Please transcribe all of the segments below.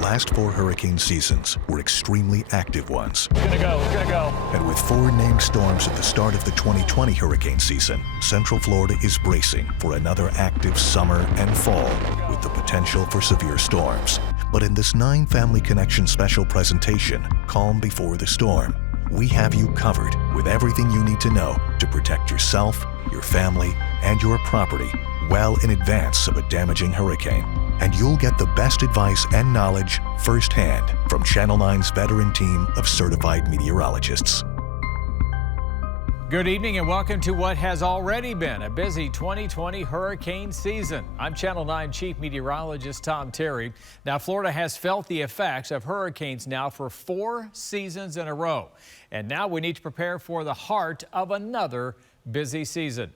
last 4 hurricane seasons were extremely active ones. It's gonna go. And with 4 named storms at the start of the 2020 hurricane season, Central Florida is bracing for another active summer and fall with the potential for severe storms. But in this 9 Family Connection special presentation, Calm Before the Storm, we have you covered with everything you need to know to protect yourself, your family, and your property well in advance of a damaging hurricane. And you'll get the best advice and knowledge firsthand from Channel 9's veteran team of certified meteorologists. Good evening and welcome to what has already been a busy 2020 hurricane season. I'm Channel 9 Chief Meteorologist Tom Terry. Now, Florida has felt the effects of hurricanes now for 4 seasons in a row. And now we need to prepare for the heart of another busy season.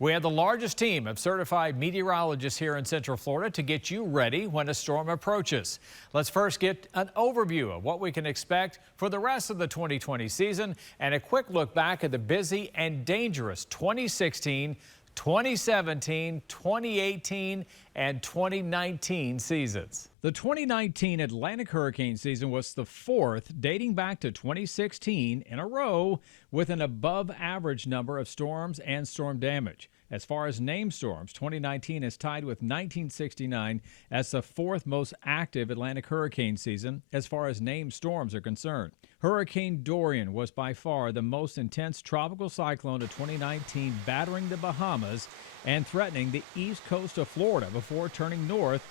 We have the largest team of certified meteorologists here in Central Florida to get you ready when a storm approaches. Let's first get an overview of what we can expect for the rest of the 2020 season and a quick look back at the busy and dangerous 2016, 2017, 2018, and 2019 seasons. The 2019 Atlantic hurricane season was the 4th dating back to 2016 in a row with an above average number of storms and storm damage. As far as named storms, 2019 is tied with 1969 as the 4th most active Atlantic hurricane season as far as named storms are concerned. Hurricane Dorian was by far the most intense tropical cyclone of 2019, battering the Bahamas and threatening the east coast of Florida before turning north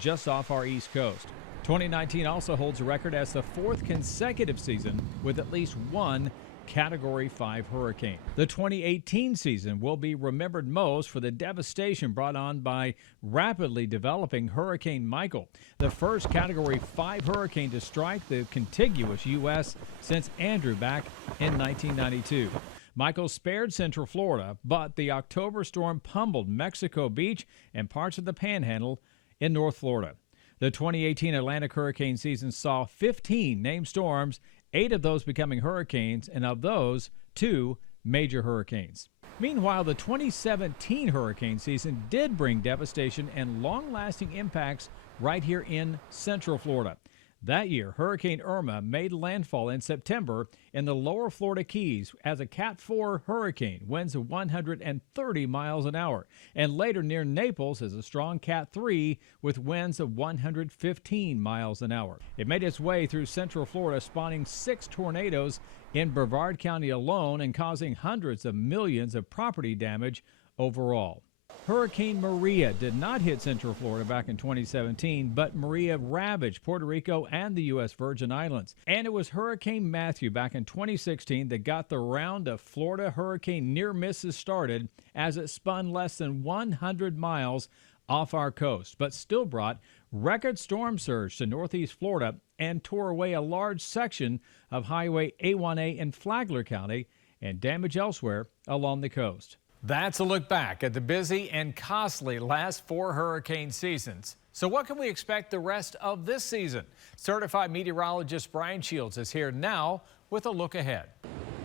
just off our east coast. 2019 also holds a record as the 4th consecutive season with at least one Category 5 hurricane. The 2018 season will be remembered most for the devastation brought on by rapidly developing Hurricane Michael, the first Category 5 hurricane to strike the contiguous U.S. since Andrew back in 1992. Michael spared Central Florida, but the October storm pummeled Mexico Beach and parts of the Panhandle in North Florida. The 2018 Atlantic hurricane season saw 15 named storms, 8 of those becoming hurricanes, and of those, 2 major hurricanes. Meanwhile, the 2017 hurricane season did bring devastation and long-lasting impacts right here in Central Florida. That year, Hurricane Irma made landfall in September in the lower Florida Keys as a Cat 4 hurricane, winds of 130 miles an hour, and later near Naples as a strong Cat 3 with winds of 115 miles an hour. It made its way through Central Florida, spawning 6 tornadoes in Brevard County alone and causing hundreds of millions of property damage overall. Hurricane Maria did not hit Central Florida back in 2017, but Maria ravaged Puerto Rico and the U.S. Virgin Islands. And it was Hurricane Matthew back in 2016 that got the round of Florida hurricane near misses started as it spun less than 100 miles off our coast, but still brought record storm surge to northeast Florida and tore away a large section of Highway A1A in Flagler County and damage elsewhere along the coast. That's a look back at the busy and costly last 4 hurricane seasons. So what can we expect the rest of this season? Certified meteorologist Brian Shields is here now with a look ahead.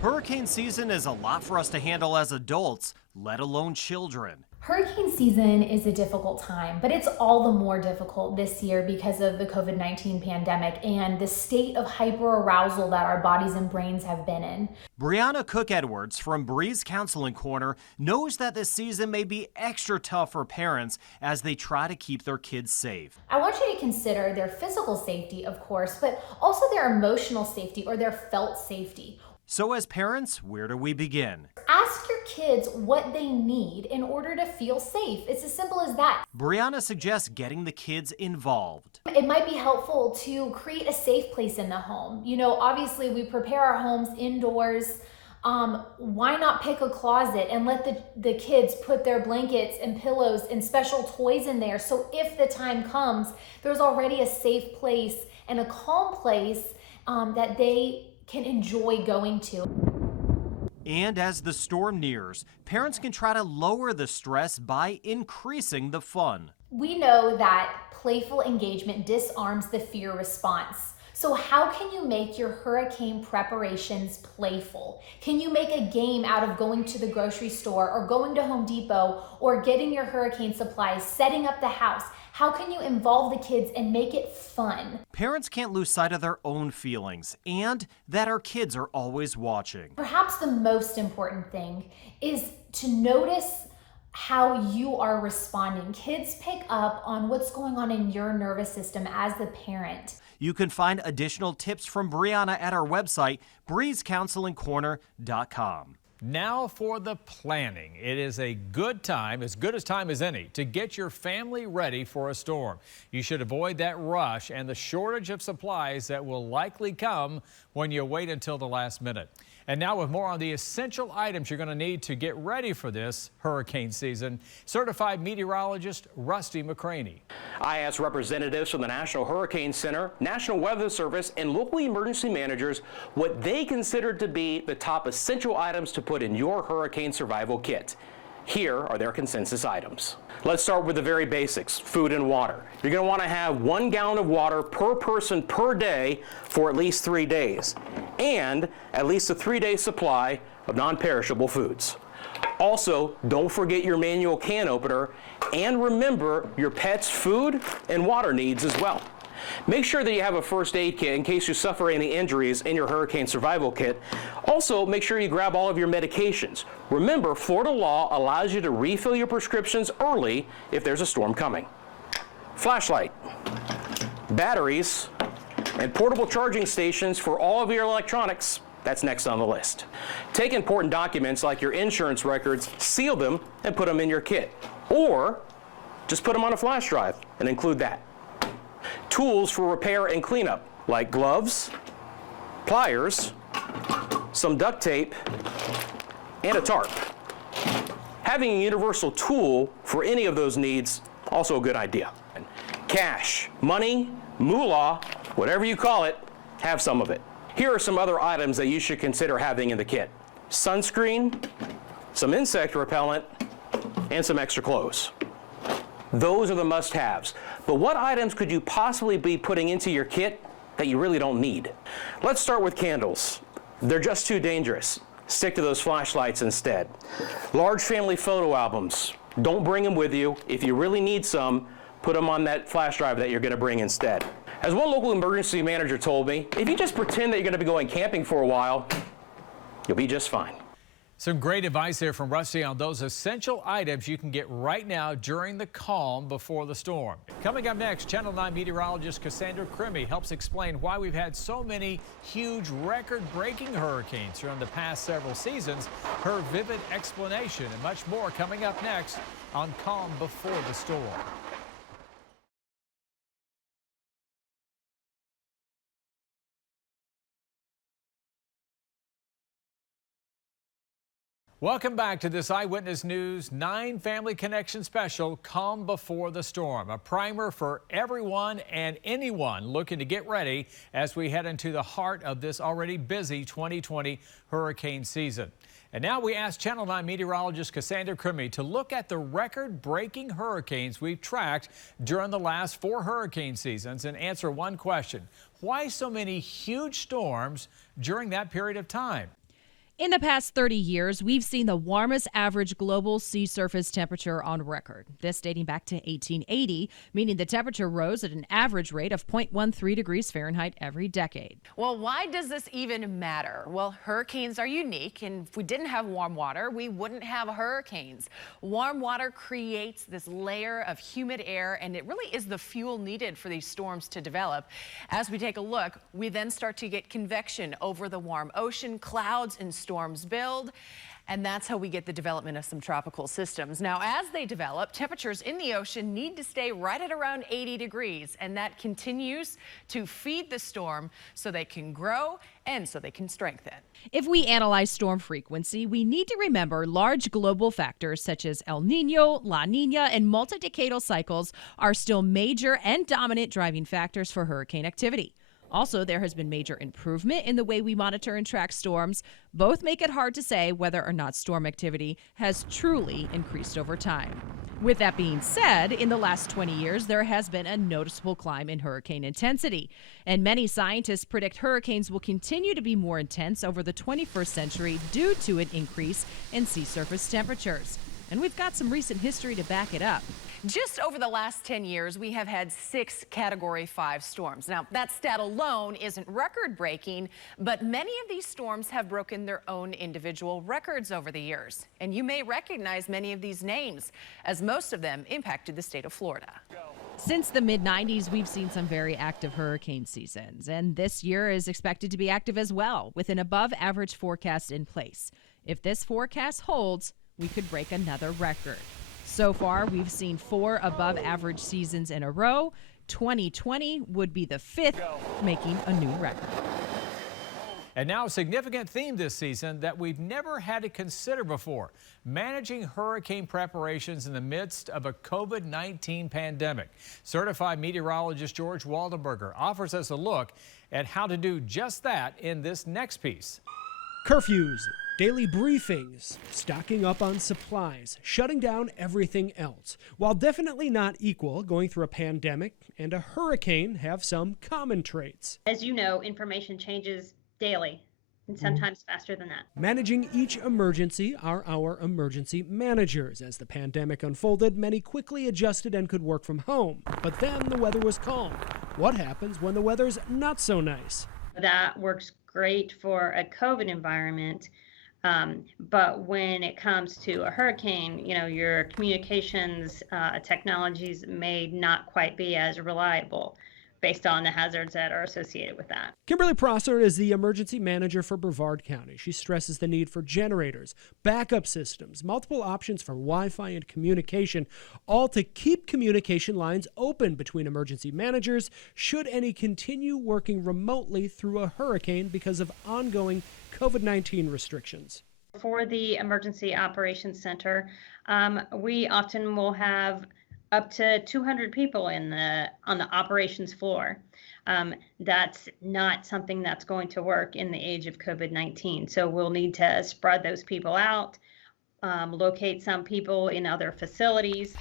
Hurricane season is a lot for us to handle as adults, let alone children. Hurricane season is a difficult time, but it's all the more difficult this year because of the COVID-19 pandemic and the state of hyperarousal that our bodies and brains have been in. Brianna Cook-Edwards from Breeze Counseling Corner knows that this season may be extra tough for parents as they try to keep their kids safe. I want you to consider their physical safety, of course, but also their emotional safety or their felt safety. So as parents, where do we begin? Ask your kids what they need in order to feel safe. It's as simple as that. Brianna suggests getting the kids involved. It might be helpful to create a safe place in the home. You know, obviously we prepare our homes indoors. Why not pick a closet and let the kids put their blankets and pillows and special toys in there, so if the time comes, there's already a safe place and a calm place that they can enjoy going to. And as the storm nears, parents can try to lower the stress by increasing the fun. We know that playful engagement disarms the fear response. So how can you make your hurricane preparations playful? Can you make a game out of going to the grocery store or going to Home Depot or getting your hurricane supplies, setting up the house? How can you involve the kids and make it fun? Parents can't lose sight of their own feelings and that our kids are always watching. Perhaps the most important thing is to notice how you are responding. Kids pick up on what's going on in your nervous system as the parent. You can find additional tips from Brianna at our website, breezecounselingcorner.com. Now for the planning. It is a good time as any, to get your family ready for a storm. You should avoid that rush and the shortage of supplies that will likely come when you wait until the last minute. And now with more on the essential items you're going to need to get ready for this hurricane season, certified meteorologist Rusty McCraney. I asked representatives from the National Hurricane Center, National Weather Service, and local emergency managers what they considered to be the top essential items to put in your hurricane survival kit. Here are their consensus items. Let's start with the very basics, food and water. You're going to want to have 1 gallon of water per person per day for at least 3 days, and at least a 3-day supply of non-perishable foods. Also, don't forget your manual can opener, and remember your pet's food and water needs as well. Make sure that you have a first aid kit in case you suffer any injuries in your hurricane survival kit. Also, make sure you grab all of your medications. Remember, Florida law allows you to refill your prescriptions early if there's a storm coming. Flashlight, batteries, and portable charging stations for all of your electronics. That's next on the list. Take important documents like your insurance records, seal them, and put them in your kit. Or just put them on a flash drive and include that. Tools for repair and cleanup, like gloves, pliers, some duct tape, and a tarp. Having a universal tool for any of those needs, also a good idea. Cash, money, moolah, whatever you call it, have some of it. Here are some other items that you should consider having in the kit. Sunscreen, some insect repellent, and some extra clothes. Those are the must-haves. But what items could you possibly be putting into your kit that you really don't need? Let's start with candles. They're just too dangerous. Stick to those flashlights instead. Large family photo albums. Don't bring them with you. If you really need some, put them on that flash drive that you're going to bring instead. As one local emergency manager told me, if you just pretend that you're going to be going camping for a while, you'll be just fine. Some great advice there from Rusty on those essential items you can get right now during the calm before the storm. Coming up next, Channel 9 meteorologist Cassandra Crimmy helps explain why we've had so many huge record-breaking hurricanes during the past several seasons. Her vivid explanation and much more coming up next on Calm Before the Storm. Welcome back to this Eyewitness News 9 Family Connection special, Calm Before the Storm, a primer for everyone and anyone looking to get ready as we head into the heart of this already busy 2020 hurricane season. And now we ask Channel 9 meteorologist Cassandra Crimmy to look at the record-breaking hurricanes we've tracked during the last 4 hurricane seasons and answer one question: why so many huge storms during that period of time? In the past 30 years, we've seen the warmest average global sea surface temperature on record. This dating back to 1880, meaning the temperature rose at an average rate of 0.13 degrees Fahrenheit every decade. Well, why does this even matter? Well, hurricanes are unique, and if we didn't have warm water, we wouldn't have hurricanes. Warm water creates this layer of humid air, and it really is the fuel needed for these storms to develop. As we take a look, we then start to get convection over the warm ocean, clouds and storms build, and that's how we get the development of some tropical systems. Now, as they develop, temperatures in the ocean need to stay right at around 80 degrees, and that continues to feed the storm so they can grow and so they can strengthen. If we analyze storm frequency, we need to remember large global factors such as El Nino, La Nina, and multi-decadal cycles are still major and dominant driving factors for hurricane activity. Also, there has been major improvement in the way we monitor and track storms. Both make it hard to say whether or not storm activity has truly increased over time. With that being said, in the last 20 years, there has been a noticeable climb in hurricane intensity. And many scientists predict hurricanes will continue to be more intense over the 21st century due to an increase in sea surface temperatures. And we've got some recent history to back it up. Just over the last 10 years, we have had 6 Category 5 storms. Now, that stat alone isn't record-breaking, but many of these storms have broken their own individual records over the years. And you may recognize many of these names, as most of them impacted the state of Florida. Since the mid-90s, we've seen some very active hurricane seasons, and this year is expected to be active as well, with an above-average forecast in place. If this forecast holds, we could break another record. So far, we've seen 4 above-average seasons in a row. 2020 would be the 5th, making a new record. And now a significant theme this season that we've never had to consider before: managing hurricane preparations in the midst of a COVID-19 pandemic. Certified meteorologist George Waldenberger offers us a look at how to do just that in this next piece. Curfews, daily briefings, stocking up on supplies, shutting down everything else. While definitely not equal, going through a pandemic and a hurricane have some common traits. As you know, information changes daily, and sometimes faster than that. Managing each emergency are our emergency managers. As the pandemic unfolded, many quickly adjusted and could work from home. But then the weather was calm. What happens when the weather's not so nice? That works great for a COVID environment, but when it comes to a hurricane, your communications technologies may not quite be as reliable based on the hazards that are associated with that. Kimberly Prosser is the emergency manager for Brevard County. She stresses the need for generators, backup systems, multiple options for Wi-Fi and communication, all to keep communication lines open between emergency managers should any continue working remotely through a hurricane because of ongoing COVID-19 restrictions. For the Emergency Operations Center, we often will have up to 200 people on the operations floor. That's not something that's going to work in the age of COVID-19. So we'll need to spread those people out, locate some people in other facilities.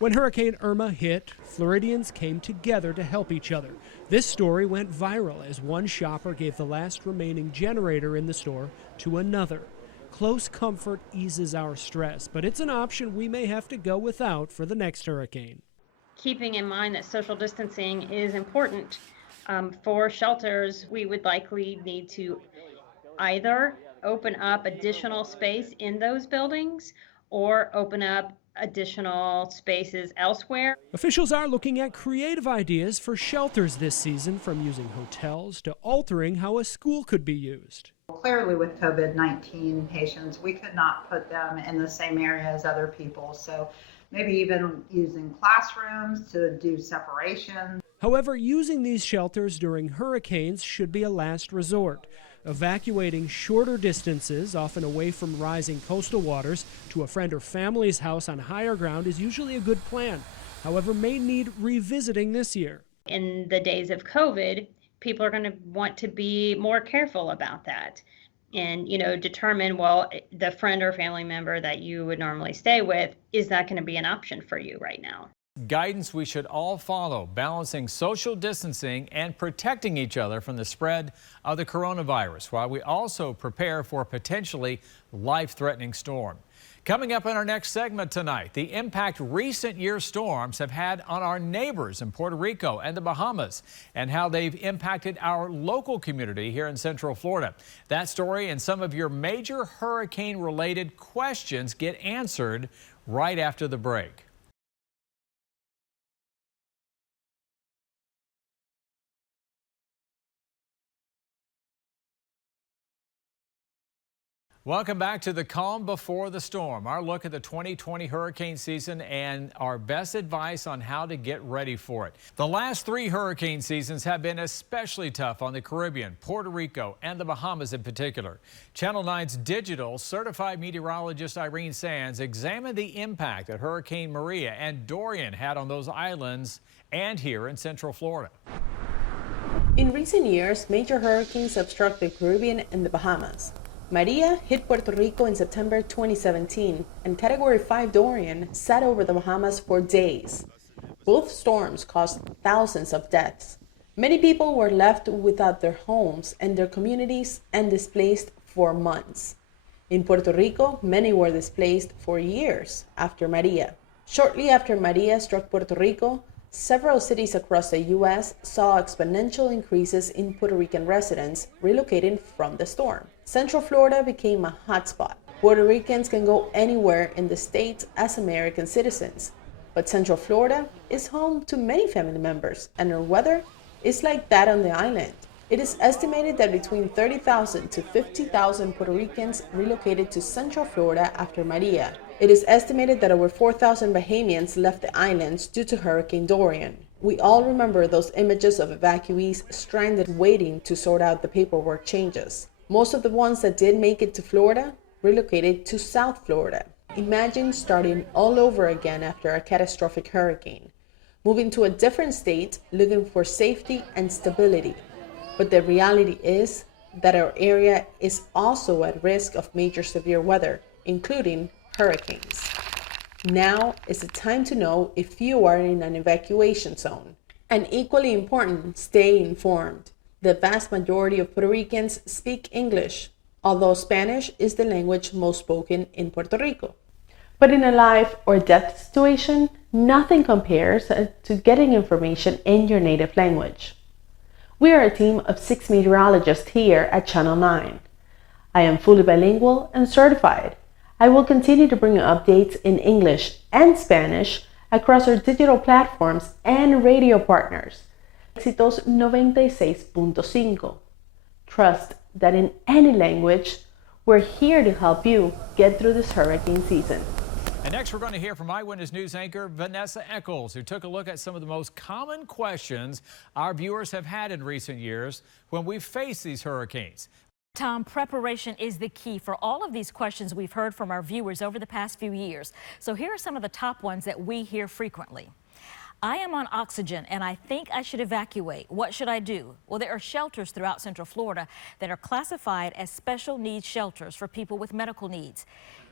When Hurricane Irma hit, Floridians came together to help each other. This story went viral as one shopper gave the last remaining generator in the store to another. Close comfort eases our stress, but it's an option we may have to go without for the next hurricane. Keeping in mind that social distancing is important, for shelters, we would likely need to either open up additional space in those buildings or open up additional spaces elsewhere. Officials are looking at creative ideas for shelters this season, from using hotels to altering how a school could be used. Clearly, with COVID-19 patients, we could not put them in the same area as other people. So maybe even using classrooms to do separation. However, using these shelters during hurricanes should be a last resort. Evacuating shorter distances, often away from rising coastal waters, to a friend or family's house on higher ground is usually a good plan. However, may need revisiting this year. In the days of COVID, people are going to want to be more careful about that and, determine, well, the friend or family member that you would normally stay with, is that going to be an option for you right now? Guidance we should all follow, balancing social distancing and protecting each other from the spread of the coronavirus, while we also prepare for a potentially life-threatening storm. Coming up in our next segment tonight, the impact recent year storms have had on our neighbors in Puerto Rico and the Bahamas, and how they've impacted our local community here in Central Florida. That story and some of your major hurricane-related questions get answered right after the break. Welcome back to the calm before the storm. Our look at the 2020 hurricane season and our best advice on how to get ready for it. The last 3 hurricane seasons have been especially tough on the Caribbean, Puerto Rico, and the Bahamas in particular. Channel 9's digital certified meteorologist Irene Sands examined the impact that Hurricane Maria and Dorian had on those islands and here in Central Florida. In recent years, major hurricanes have struck the Caribbean and the Bahamas. Maria hit Puerto Rico in September 2017, and Category 5 Dorian sat over the Bahamas for days. Both storms caused thousands of deaths. Many people were left without their homes and their communities and displaced for months. In Puerto Rico, many were displaced for years after Maria. Shortly after Maria struck Puerto Rico, several cities across the U.S. saw exponential increases in Puerto Rican residents relocating from the storm. Central Florida became a hotspot. Puerto Ricans can go anywhere in the state as American citizens, but Central Florida is home to many family members, and their weather is like that on the island. It is estimated that between 30,000 to 50,000 Puerto Ricans relocated to Central Florida after Maria. It is estimated that over 4,000 Bahamians left the islands due to Hurricane Dorian. We all remember those images of evacuees stranded waiting to sort out the paperwork changes. Most of the ones that did make it to Florida relocated to South Florida. Imagine starting all over again after a catastrophic hurricane, moving to a different state, looking for safety and stability. But the reality is that our area is also at risk of major severe weather, including hurricanes. Now is the time to know if you are in an evacuation zone. And equally important, stay informed. The vast majority of Puerto Ricans speak English, although Spanish is the language most spoken in Puerto Rico. But in a life or death situation, nothing compares to getting information in your native language. We are a team of 6 meteorologists here at Channel 9. I am fully bilingual and certified. I will continue to bring you updates in English and Spanish across our digital platforms and radio partners. Éxitos 96.5. Trust that in any language, we're here to help you get through this hurricane season. And next, we're going to hear from Eyewitness News anchor Vanessa Eccles, who took a look at some of the most common questions our viewers have had in recent years when we've faced these hurricanes. Tom, preparation is the key for all of these questions we've heard from our viewers over the past few years. So here are some of the top ones that we hear frequently. I am on oxygen and I think I should evacuate. What should I do? Well, there are shelters throughout Central Florida that are classified as special needs shelters for people with medical needs.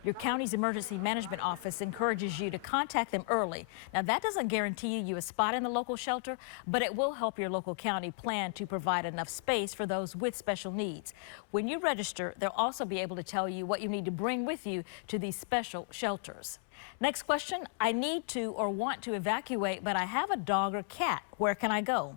Your county's emergency management office encourages you to contact them early. Now, that doesn't guarantee you a spot in the local shelter, but it will help your local county plan to provide enough space for those with special needs. When you register, they'll also be able to tell you what you need to bring with you to these special shelters. Next question, I need to or want to evacuate, but I have a dog or cat. Where can I go?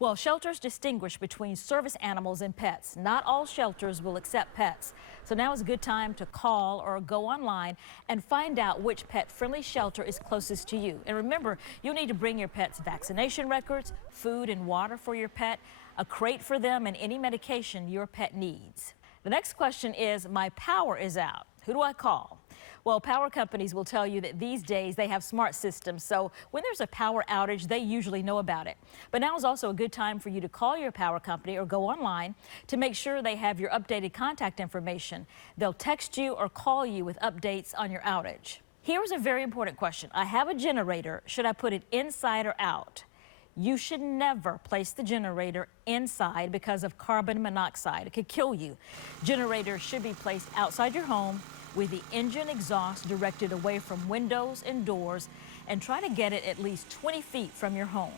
Well, shelters distinguish between service animals and pets. Not all shelters will accept pets. So now is a good time to call or go online and find out which pet-friendly shelter is closest to you. And remember, you'll need to bring your pet's vaccination records, food and water for your pet, a crate for them, and any medication your pet needs. The next question is, my power is out. Who do I call? Well, power companies will tell you that these days they have smart systems, so when there's a power outage, they usually know about it. But now is also a good time for you to call your power company or go online to make sure they have your updated contact information. They'll text you or call you with updates on your outage. Here's a very important question. I have a generator. Should I put it inside or out? You should never place the generator inside because of carbon monoxide. It could kill you. Generators should be placed outside your home with the engine exhaust directed away from windows and doors, and try to get it at least 20 feet from your home.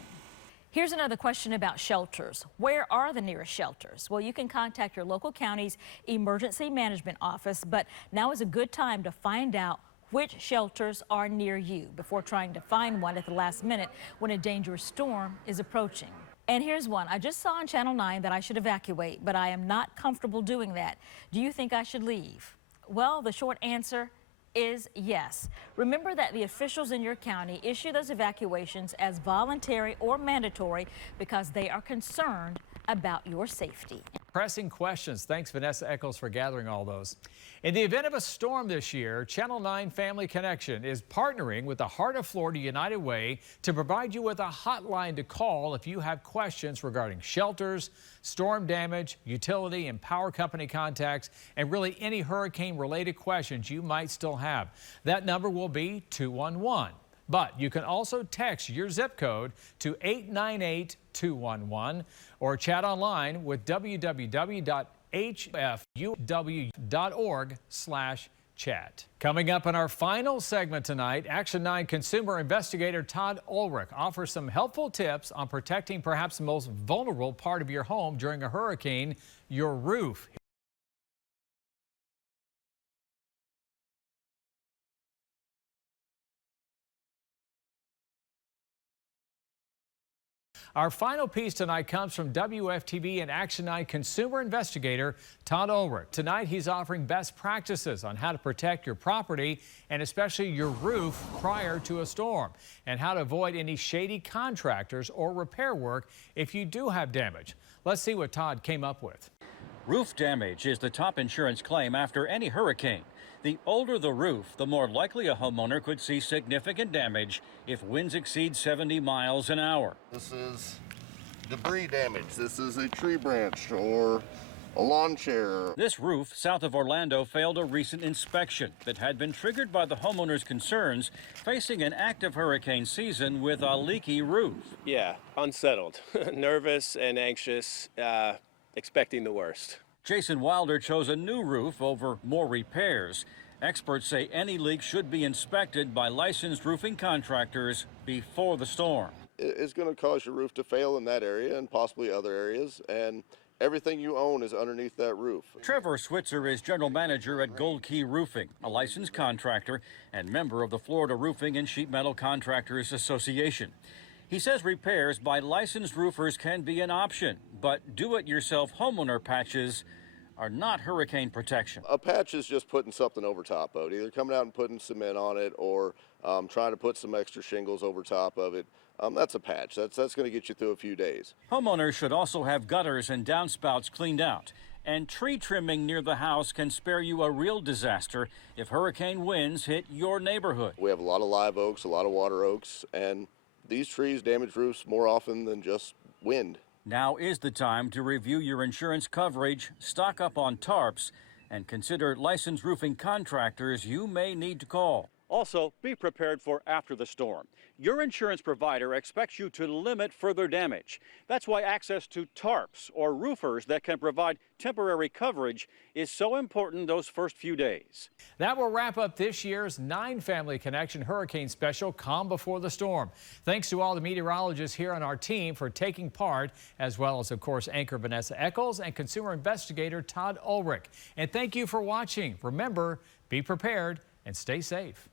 Here's another question about shelters. Where are the nearest shelters? Well, you can contact your local county's emergency management office, but now is a good time to find out which shelters are near you before trying to find one at the last minute when a dangerous storm is approaching. And here's one. I just saw on Channel 9 that I should evacuate, but I am not comfortable doing that. Do you think I should leave? Well, the short answer is yes. Remember that the officials in your county issue those evacuations as voluntary or mandatory because they are concerned about your safety. Pressing questions. Thanks, Vanessa Eccles, for gathering all those. In the event of a storm this year, Channel 9 Family Connection is partnering with the Heart of Florida United Way to provide you with a hotline to call if you have questions regarding shelters, storm damage, utility and power company contacts, and really any hurricane-related questions you might still have. That number will be 211. But you can also text your zip code to 898-211 or chat online with www.hfuw.org/chat. Coming up in our final segment tonight, Action 9 consumer investigator Todd Ulrich offers some helpful tips on protecting perhaps the most vulnerable part of your home during a hurricane, your roof. Our final piece tonight comes from WFTV and Action 9 consumer investigator Todd Ulrich. Tonight, he's offering best practices on how to protect your property and especially your roof prior to a storm, and how to avoid any shady contractors or repair work if you do have damage. Let's see what Todd came up with. Roof damage is the top insurance claim after any hurricane. The older the roof, the more likely a homeowner could see significant damage if winds exceed 70 miles an hour. This is debris damage. This is a tree branch or a lawn chair. This roof south of Orlando failed a recent inspection that had been triggered by the homeowner's concerns facing an active hurricane season with a leaky roof. Yeah, unsettled, nervous and anxious, expecting the worst. Jason Wilder chose a new roof over more repairs. Experts say any leak should be inspected by licensed roofing contractors before the storm. It's going to cause your roof to fail in that area and possibly other areas, and everything you own is underneath that roof. Trevor Switzer is general manager at Gold Key Roofing, a licensed contractor and member of the Florida Roofing and Sheet Metal Contractors Association. He says repairs by licensed roofers can be an option, but do-it-yourself homeowner patches are not hurricane protection. A patch is just putting something over top of it, either coming out and putting cement on it or trying to put some extra shingles over top of it. That's a patch. That's going to get you through a few days. Homeowners should also have gutters and downspouts cleaned out. And tree trimming near the house can spare you a real disaster if hurricane winds hit your neighborhood. We have a lot of live oaks, a lot of water oaks, and these trees damage roofs more often than just wind. Now is the time to review your insurance coverage, stock up on tarps, and consider licensed roofing contractors you may need to call. Also, be prepared for after the storm. Your insurance provider expects you to limit further damage. That's why access to tarps or roofers that can provide temporary coverage is so important those first few days. That will wrap up this year's 9 Family Connection Hurricane Special, Calm Before the Storm. Thanks to all the meteorologists here on our team for taking part, as well as, of course, anchor Vanessa Eccles and consumer investigator Todd Ulrich. And thank you for watching. Remember, be prepared and stay safe.